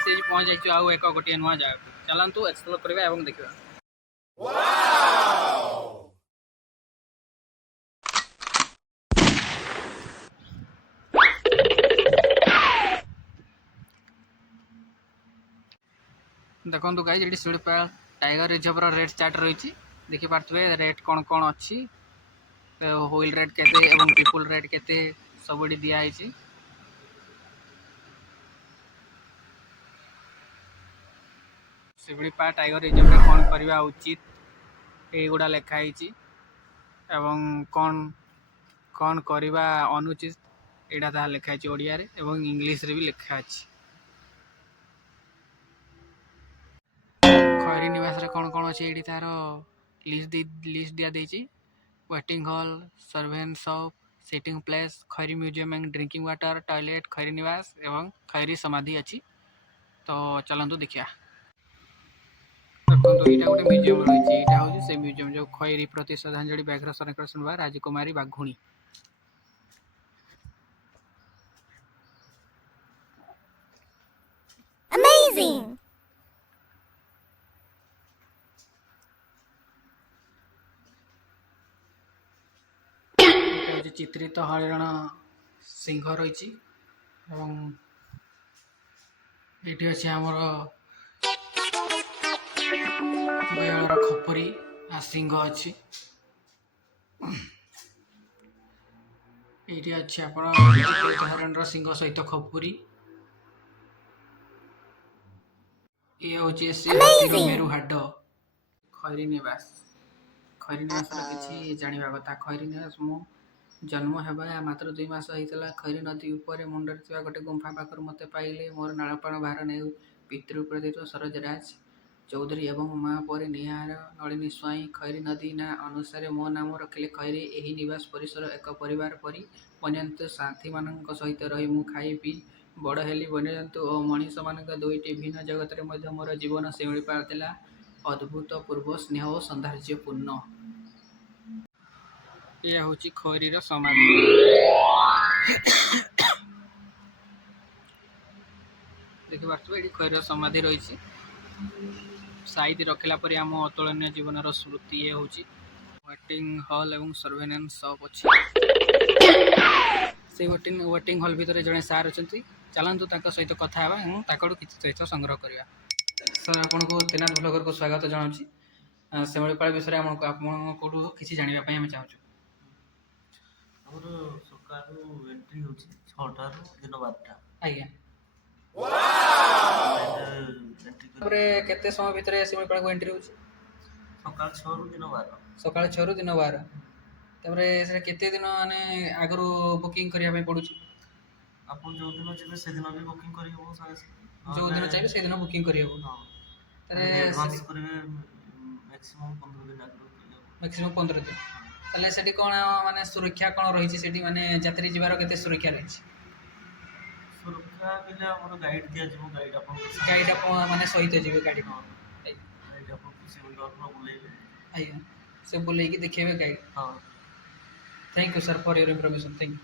आसी पहुँच जाइए आउ एक गोटे नुआ जगह चलतु एक्सप्लोर करवा और देखा। देखो गाइस ये Shilpa tiger reserve rate chart रही देखिपे रेट कौन कौन अच्छी व्हील रेट केते पीपुल रेट केते सब दिखाई शिवड़ीपा टाइगर रिजर्व कौन करवा उचित युड़ा लिखाई एवं कौन कौन करवा अनुचित यहाँ लिखाई ओडिया रे एवं इंग्लिश रे भी लिखाई। खैरी निवास कौन कौन अच्छे ये तार लिस्ट दिया waiting hall servant shop sitting place Khairi museum and drinking water toilet Khairi निवास एवं खैरी समाधि अच्छी। तो चलतु देखिया देखो यहाँ गोटे म्यूजियम रही हूँ से म्यूजियम जो खैरी प्रति श्रद्धांजलि व्याघ्र संरक्षण विभाग राजकुमारी बाघुणी। Amazing! चित्रित हरिण सिंह रही ये अच्छे आमर बयार खपरी आ सिंह अच्छी ये अच्छे आप हरिण सिंह सहित खपुरी ये हूँ मेरु हाड खैरी निवास किसी जाना कथा खैरी निवास मो जन्म होगा मात्र 2 मास होता खैरी नदी उपर मुंडे गोटे गुंफा पाखर मत पाइले मोर नालपाण भार ने पितृप्रदीप सरोजराज चौधरी एवं माँ पर निहार नलिनी स्वाई खैरी नदी ना अनुसार मो नाम रखिले खैरी। यही निवास परिसर एक परिवार परी वन्यजंतु साथी मान सहित रही मु खाई पी बड़ हेली वन्यजंतु और मनीष मान दुईटी भिन्न जगत में मोर जीवन शिमिळीपाल थिला अद्भुत पूर्व स्नेह और सौंदर्यपूर्ण। यह हूँ खैरी समाधि देखिए खैर समाधि रही साइड रखला पर आम अतुलनीय जीवन स्मृति ये हूँ वेटिंग हॉल एवं सर्वेलेंस शॉप अच्छी से वेटिंग हॉल भितर जड़े सार अच्छा चलतु सहित कथा किसी तथ्य संग्रह करवा। सर आपन को तेनाली ब्लॉगर को स्वागत जनावि शिमिळीपाल विषय आपको किसी जानापी आम चाहूँ। एंट्री होची 6टा दिन 12टा आज्ञा एंट्री केते समय भितर शिमिळीपाल को एंट्री होची सकाळ 6 रु दिन 12 सकाळ 6 रु दिन 12 तबरे से केते दिन माने आगरो बुकिंग करिया पे पडुची आपन जो दिन जेबे से दिन भी बुकिंग करि हो सारे जो दिन चाहिए से दिन बुकिंग करिया हो हां तरे एडवांस करबे मैक्सिमम 15 दिन आगरो मैक्सिमम 15 दिन तले सेठी कोन माने सुरक्षा कोन रही छि सेठी माने यात्री जिबार केते सुरक्षा रही छि सुरक्षा बिले हमर गाइड दिया जबो गाइड आप माने सहित जिबे गाड़ी हां गाइड आपन किसी भी डर न बुलेबे आया से बुलेगी देखेबे गाइड। हां thank you sir for your information thank you.